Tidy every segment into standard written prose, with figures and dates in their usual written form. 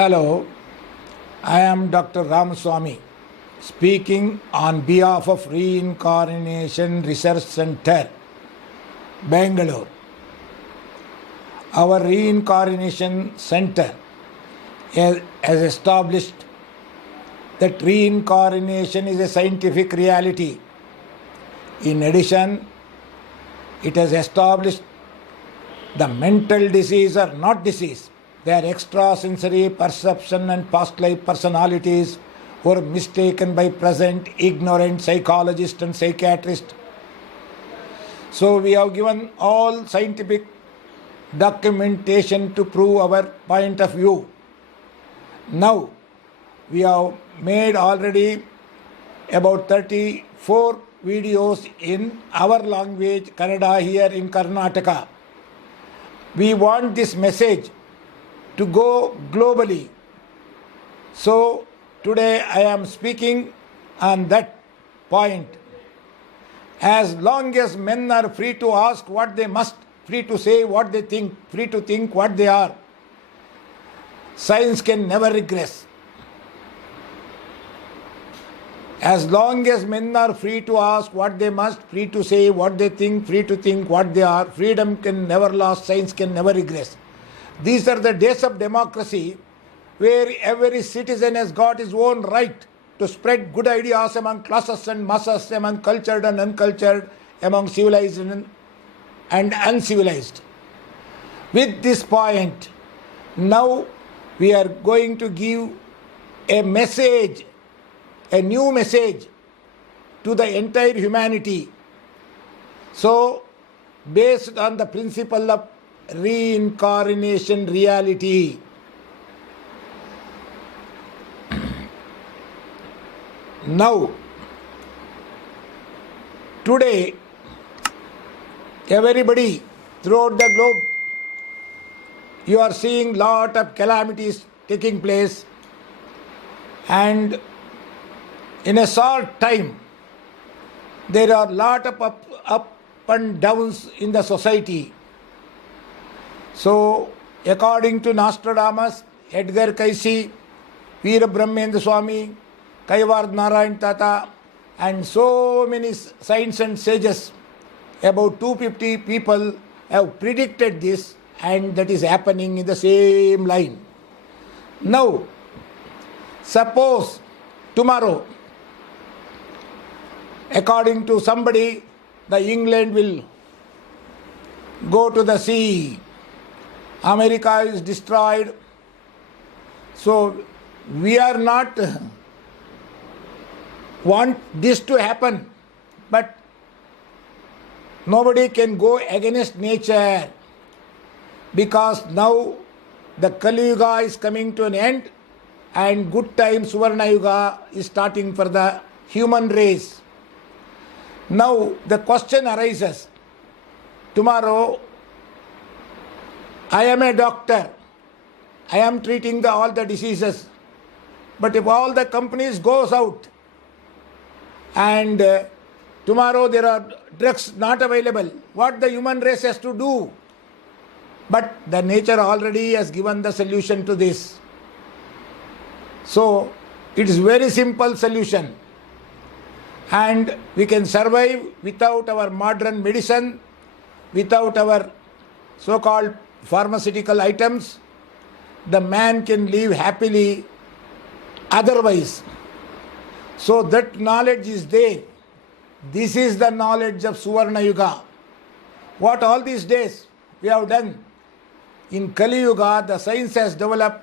Hello, I am Dr. Ramaswamy speaking on behalf of Reincarnation Research Center, Bangalore. Our Reincarnation Center has established that reincarnation is a scientific reality. In addition, it has established the mental disease are not disease. They are extrasensory perception and past life personalities were mistaken by present ignorant psychologists and psychiatrists. So we have given all scientific documentation to prove our point of view. Now we have made already about 34 videos in our language, Kannada, here in Karnataka. We want this message to go globally. So today I am speaking on that point. As long as men are free to ask what they must, free to say what they think, free to think what they are, science can never regress. As long as men are free to ask what they must, free to say what they think, free to think what they are, freedom can never last, science can never regress. These are the days of democracy where every citizen has got his own right to spread good ideas among classes and masses, among cultured and uncultured, among civilized and uncivilized. With this point, now we are going to give a message, a new message to the entire humanity. So, based on the principle of reincarnation reality. Now, today, everybody throughout the globe, you are seeing lot of calamities taking place, and in a short time, there are lot of up and downs in the society. So, according to Nostradamus, Edgar Cayce, Veerabrahmendra Swami, Kaivar Narayan Tata, and so many saints and sages, about 250 people have predicted this, and that is happening in the same line. Now, suppose tomorrow, according to somebody, the England will go to the sea. America is destroyed. So we are not want this to happen, but nobody can go against nature, because now the Kali Yuga is coming to an end and good time Suvarna Yuga is starting for the human race. Now the question arises, tomorrow I am a doctor, I am treating all the diseases, but if all the companies goes out and tomorrow there are drugs not available, what the human race has to do? But the nature already has given the solution to this. So it is very simple solution, and we can survive without our modern medicine, without our so-called pharmaceutical items. The man can live happily otherwise. So that knowledge is there. This is the knowledge of Suvarna Yuga. What all these days we have done. In Kali Yuga, the science has developed.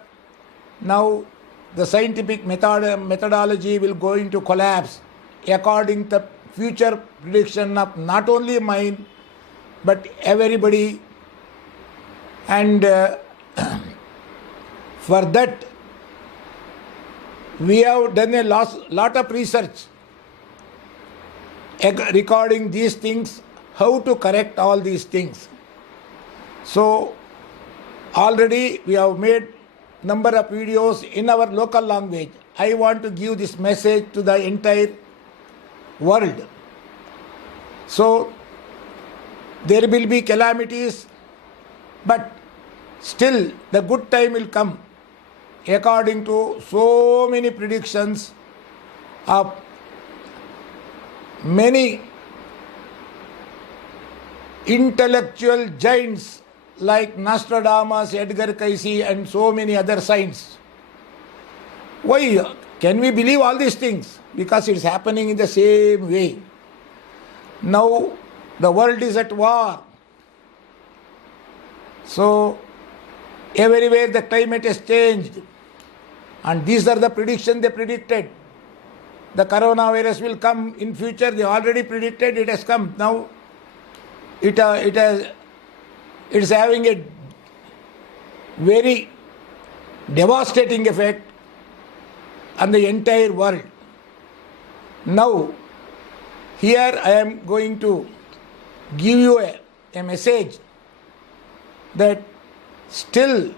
Now the scientific methodology will go into collapse according to future prediction of not only mine but everybody. And for that, we have done a lot of research regarding these things, how to correct all these things. So, already we have made number of videos in our local language. I want to give this message to the entire world. So, there will be calamities, but still the good time will come. according to so many predictions of many intellectual giants like Nostradamus, Edgar Cayce and so many other saints. Why can we believe all these things? Because it's happening in the same way. Now the world is at war. So everywhere the climate has changed. And these are the predictions they predicted. The coronavirus will come in future. They already predicted it has come. Now it is having a very devastating effect on the entire world. Now, here I am going to give you a message that still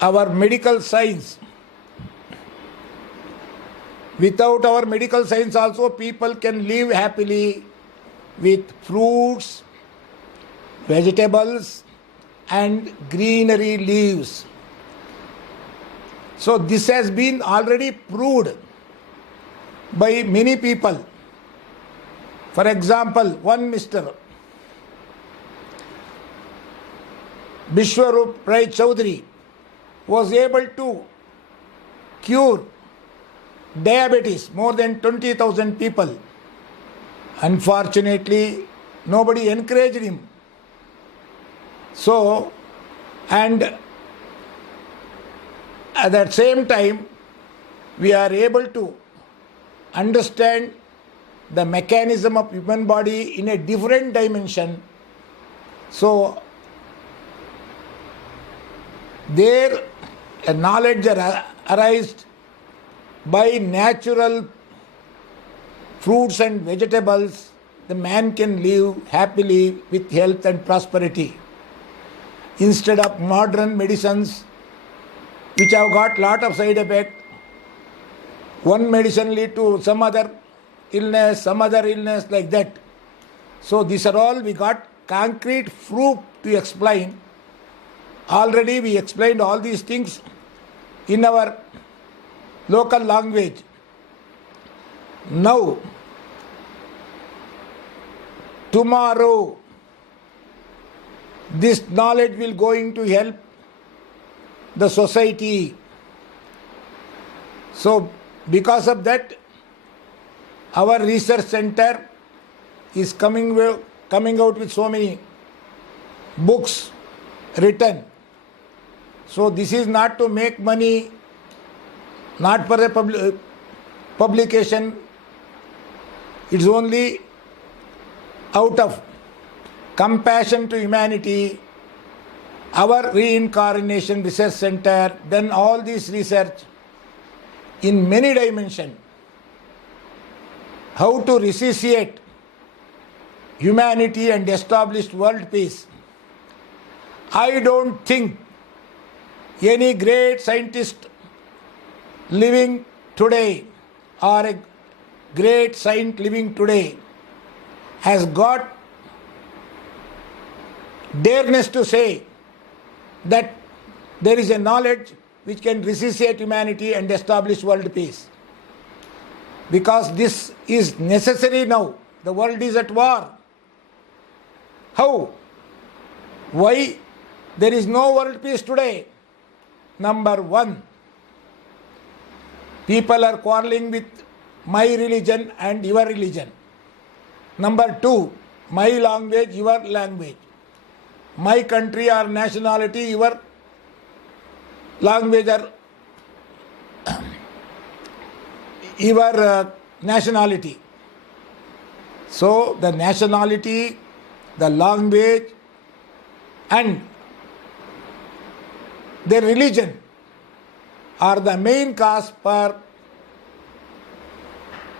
our medical science, without our medical science also people can live happily with fruits, vegetables and greenery leaves. So this has been already proved by many people. For example, one Mr. Bishwarup Rai Chaudhary was able to cure diabetes, more than 20,000 people. Unfortunately, nobody encouraged him. So, and at that same time, we are able to understand the mechanism of human body in a different dimension. So, there a knowledge arised by natural fruits and vegetables. The man can live happily with health and prosperity, instead of modern medicines which have got lot of side effect. One medicine lead to some other illness, like that. So these are all we got concrete proof to explain. Already we explained all these things in our local language. Now, tomorrow, this knowledge will going to help the society. So, because of that, our research center is coming out with so many books written. So, this is not to make money, not for a publication. It's only out of compassion to humanity. Our Reincarnation Research Center done all this research in many dimensions. How to resuscitate humanity and establish world peace. I don't think any great scientist living today or a great saint living today has got dareness to say that there is a knowledge which can resuscitate humanity and establish world peace. Because this is necessary now. The world is at war. How? Why there is no world peace today? Number one, people are quarreling with my religion and your religion. Number two, my language, your language. My country or nationality, your language or your nationality. So the nationality, the language and their religion are the main cause for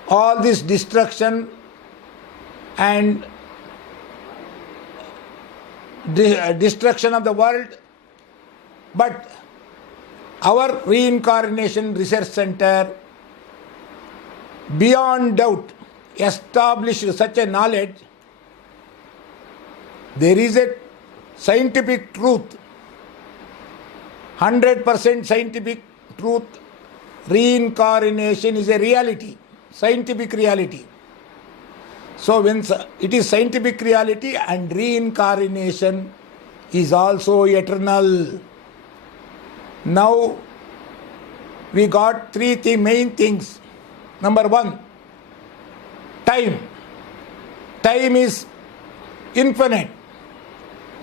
all this destruction and destruction of the world. But our Reincarnation Research Center beyond doubt established such a knowledge. There is a scientific truth 100% scientific truth, reincarnation is a reality, scientific reality. So when it is scientific reality and reincarnation is also eternal. Now we got three main things. Number one, time. Time is infinite.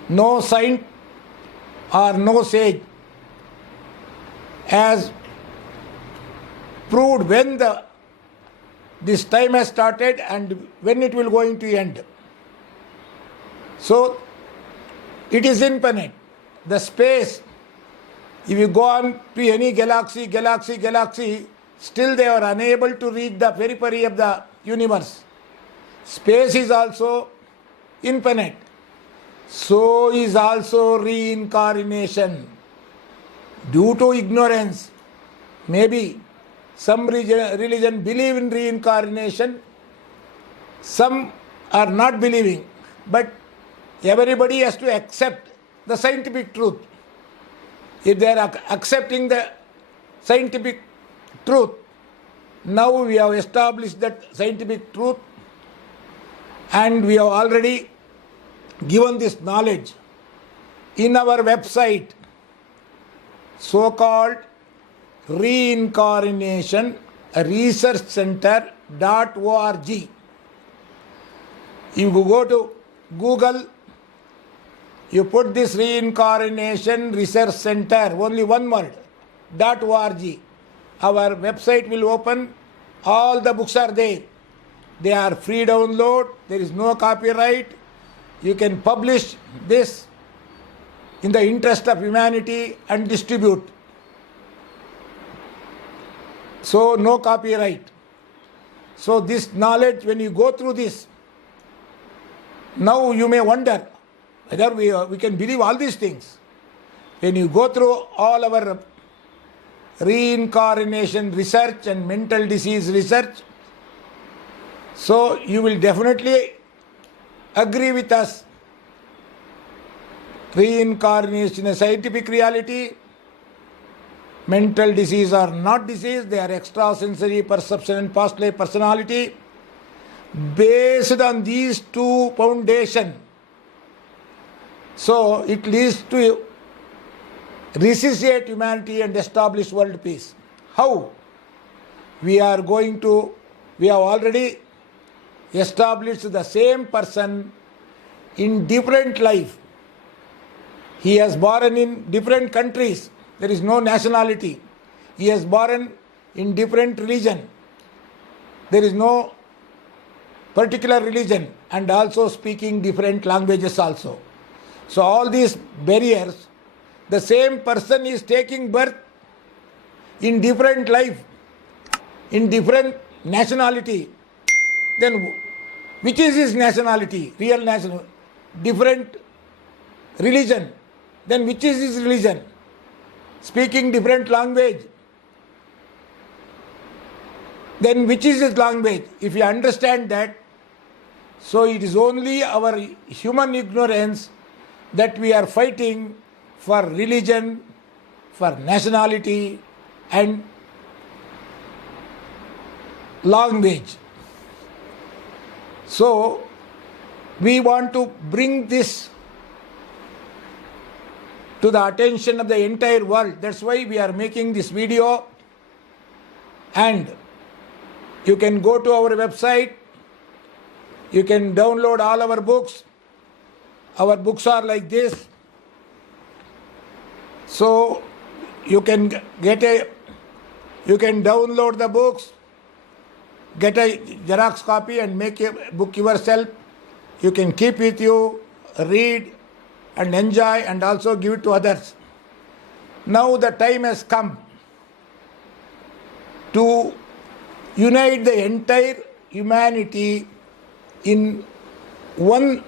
No saint or no sage has proved when this time has started and when it will going to end. So it is infinite. The space, if you go on to any galaxy, still they are unable to reach the periphery of the universe. Space is also infinite. So is also reincarnation. Due to ignorance, maybe some religion believe in reincarnation, some are not believing, but everybody has to accept the scientific truth. If they are accepting the scientific truth, now we have established that scientific truth and we have already given this knowledge in our website, so-called Reincarnation Research Center.org. If you go to Google, you put this Reincarnation Research Center, only one word, .org. Our website will open, all the books are there. They are free download, there is no copyright. You can publish this in the interest of humanity and distribute. So no copyright. So this knowledge, when you go through this, now you may wonder whether we can believe all these things. When you go through all our reincarnation research and mental disease research, so you will definitely agree with us. Reincarnation is a scientific reality. Mental disease are not disease, they are extrasensory perception and past life personality. Based on these two foundations, so it leads to resuscitate humanity and establish world peace. How? We have already established the same person in different life. He has born in different countries. There is no nationality. He has born in different religion. There is no particular religion, and also speaking different languages also. So all these barriers, the same person is taking birth in different life, in different nationality. Then which is his nationality? Real national, different religion. Then which is his religion? Speaking different language. Then which is his language? If you understand that, so it is only our human ignorance that we are fighting for religion, for nationality and language. So we want to bring this to the attention of the entire world. That's why we are making this video, and you can go to our website, you can download all our books. Our books are like this. So you can download the books, get a Xerox copy and make a book yourself. You can keep with you, read and enjoy, and also give it to others. Now the time has come to unite the entire humanity in one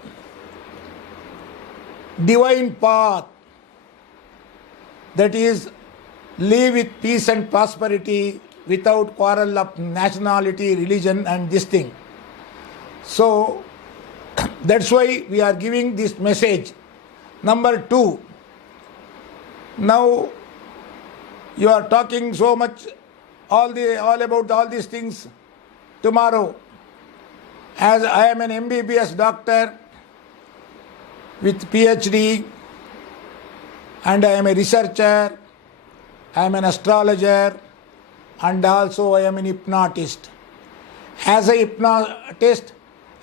divine path, that is, live with peace and prosperity without quarrel of nationality, religion and this thing. So that's why we are giving this message. Number two, now You are talking so much all about all these things tomorrow. As I am an MBBS doctor with PhD, and I am a researcher, I am an astrologer, and also I am an hypnotist. As a hypnotist,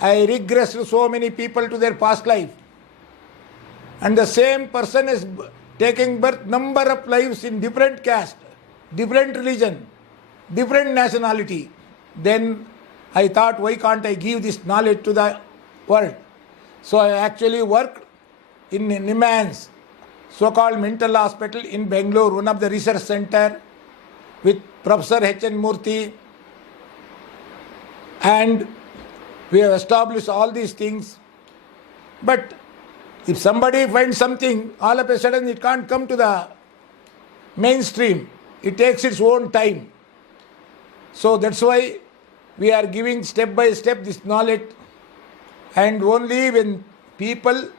I regressed so many people to their past life. And the same person is taking birth number of lives in different caste, different religion, different nationality. Then I thought, why can't I give this knowledge to the world? So I actually worked in Niman's so-called mental hospital in Bangalore, one of the research center, with Professor H.N. Murthy, and we have established all these things. But if somebody finds something, all of a sudden it can't come to the mainstream. It takes its own time. So that's why we are giving step by step this knowledge, and only when people,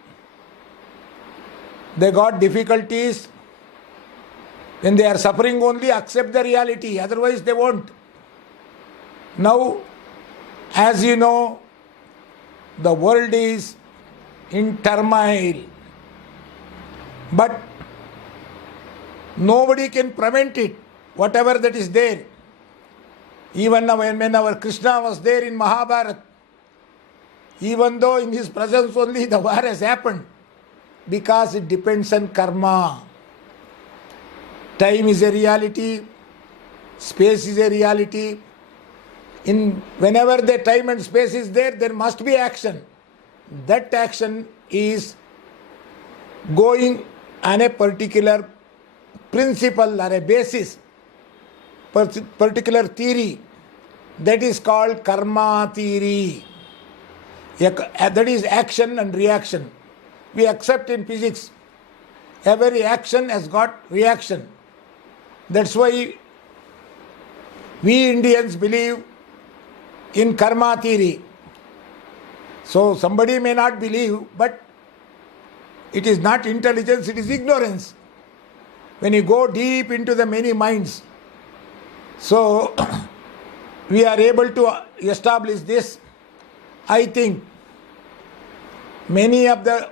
they got difficulties, when they are suffering, only accept the reality, otherwise they won't. Now, as you know, the world is in turmoil, but nobody can prevent it, whatever that is there. Even when our Krishna was there in Mahabharata, even though in his presence only the war has happened, because it depends on karma. Time is a reality, space is a reality. Whenever the time and space is there, there must be action. That action is going on a particular principle or a basis, particular theory. That is called karma theory. That is action and reaction. We accept in physics, every action has got reaction. That's why we Indians believe in karma theory. So somebody may not believe, but it is not intelligence, it is ignorance. When you go deep into the many minds, so we are able to establish this. I think many of the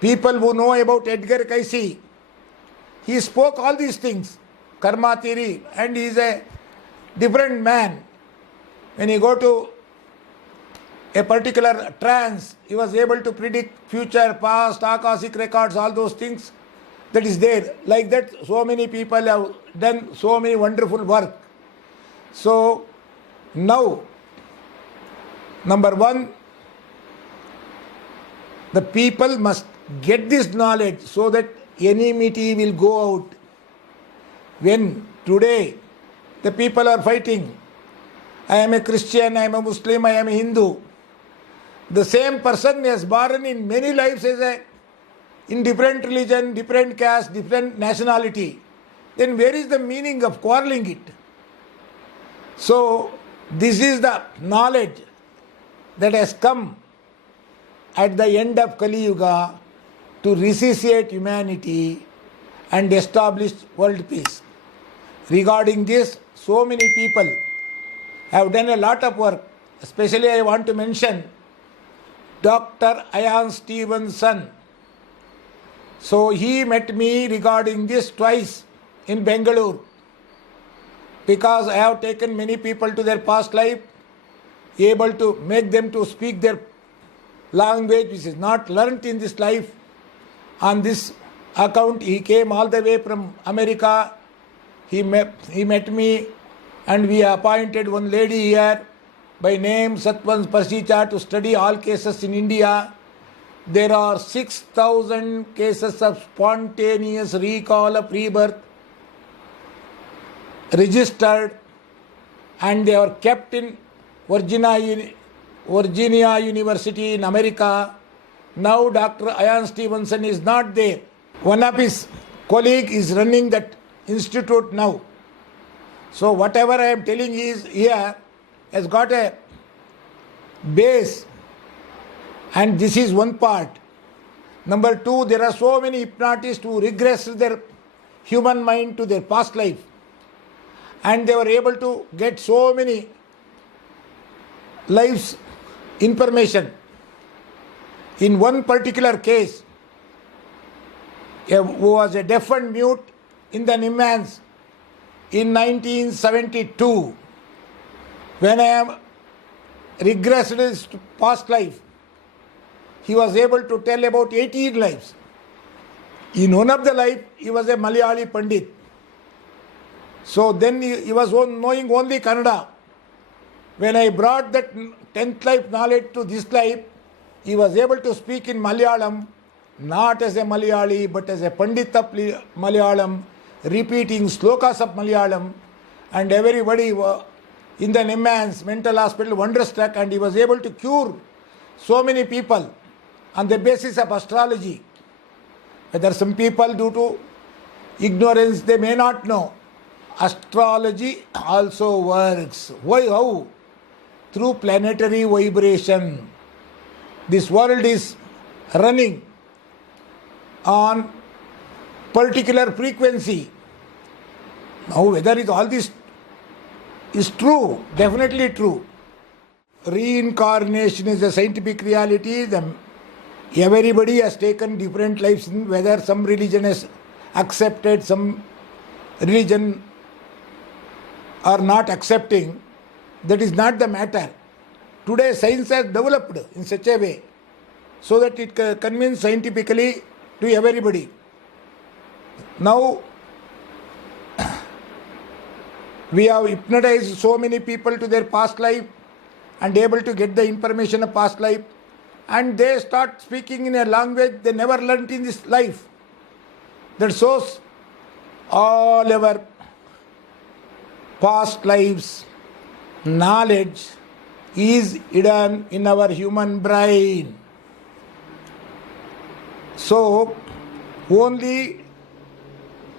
people who know about Edgar Cayce, he spoke all these things, karma theory, and he is a different man. When you go to a particular trance, he was able to predict future, past, Akashic records, all those things that is there. Like that, so many people have done so many wonderful work. So now, number one, the people must get this knowledge so that enmity will go out. When today the people are fighting, I am a Christian, I am a Muslim, I am a Hindu. The same person is born in many lives in different religion, different caste, different nationality. Then where is the meaning of quarreling it? So this is the knowledge that has come at the end of Kali Yuga to resuscitate humanity and establish world peace. Regarding this, so many people have done a lot of work. Especially I want to mention Dr. Ian Stevenson. So he met me regarding this twice in Bangalore, because I have taken many people to their past life, able to make them to speak their language which is not learnt in this life. On this account, he came all the way from America. He met me, and we appointed one lady here by name Satwan Parsicha to study all cases in India. There are 6,000 cases of spontaneous recall of rebirth registered, and they are kept in Virginia University in America. Now Dr. Ian Stevenson is not there. One of his colleague is running that institute now. So whatever I am telling is here has got a base, and this is one part. Number two, there are so many hypnotists who regress their human mind to their past life, and they were able to get so many lives information. In one particular case, who was a deaf and mute in the Nimmans in 1972, when I am regressed his past life, he was able to tell about 18 lives. In one of the life, he was a Malayali Pandit. So then he was knowing only Kannada. When I brought that 10th life knowledge to this life, he was able to speak in Malayalam, not as a Malayali, but as a Pandit of Malayalam, repeating slokas of Malayalam, and everybody in the Nimmans mental hospital wonderstruck, and he was able to cure so many people on the basis of astrology. Whether some people, due to ignorance, they may not know. Astrology also works. Why? How? Through planetary vibration. This world is running on particular frequency. Now, whether all this is true, definitely true. Reincarnation is a scientific reality. Everybody has taken different lives, whether some religion has accepted, some religion are not accepting. That is not the matter. Today science has developed in such a way so that it conveys scientifically to everybody. Now we have hypnotized so many people to their past life and able to get the information of past life, and they start speaking in a language they never learnt in this life. That shows all our past lives knowledge is hidden in our human brain. So only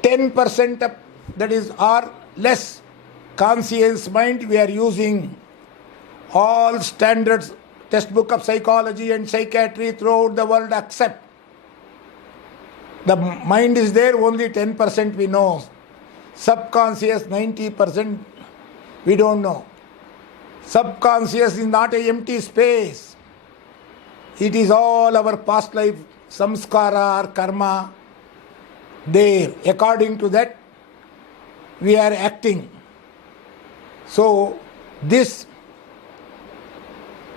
10% of that is or less conscious mind we are using. All standards textbook of psychology and psychiatry throughout the world accept. The mind is there, only 10% we know. Subconscious 90% we don't know. Subconscious is not an empty space. It is all our past life samskara or karma there. According to that we are acting. So this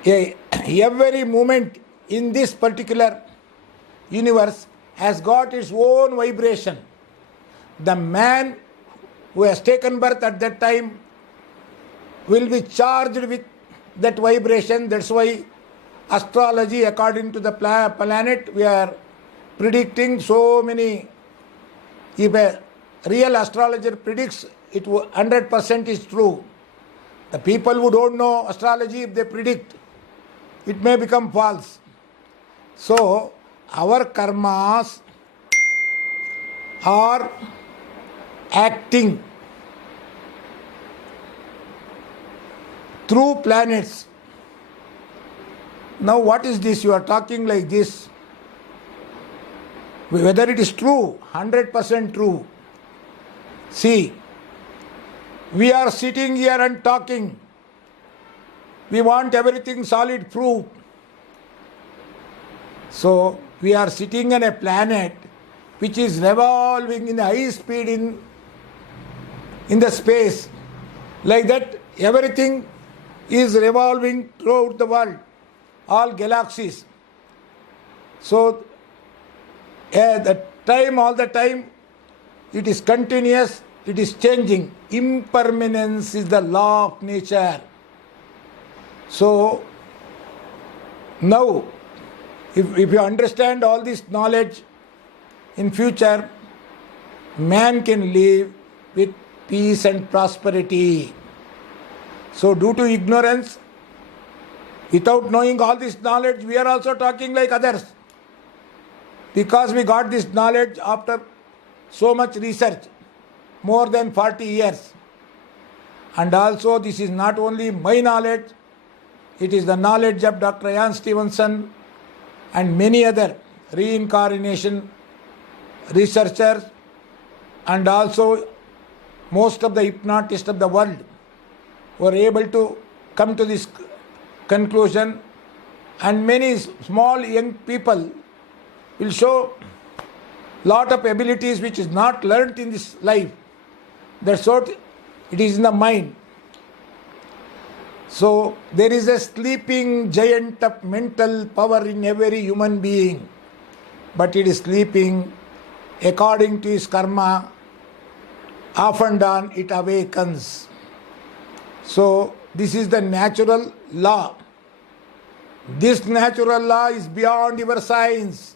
every moment in this particular universe has got its own vibration. The man who has taken birth at that time will be charged with that vibration. That's why astrology, according to the planet, we are predicting so many. If a real astrologer predicts, it 100% is true. The people who don't know astrology, if they predict, it may become false. So our karmas are acting through planets. Now what is this? You are talking like this. Whether it is true, 100% true. See, we are sitting here and talking. We want everything solid proof. So we are sitting on a planet which is revolving in high speed in the space. Like that, everything is revolving throughout the world, all galaxies. So all the time, it is continuous, it is changing. Impermanence is the law of nature. So now, if you understand all this knowledge, in future, man can live with peace and prosperity. So due to ignorance, without knowing all this knowledge, we are also talking like others. Because we got this knowledge after so much research, more than 40 years. And also this is not only my knowledge, it is the knowledge of Dr. Ian Stevenson and many other reincarnation researchers and also most of the hypnotists of the world were able to come to this conclusion, and many small young people will show lot of abilities which is not learnt in this life. That's what it is in the mind. So there is a sleeping giant of mental power in every human being, but it is sleeping according to his karma. Off and on it awakens. So this is the natural law. This natural law is beyond your science.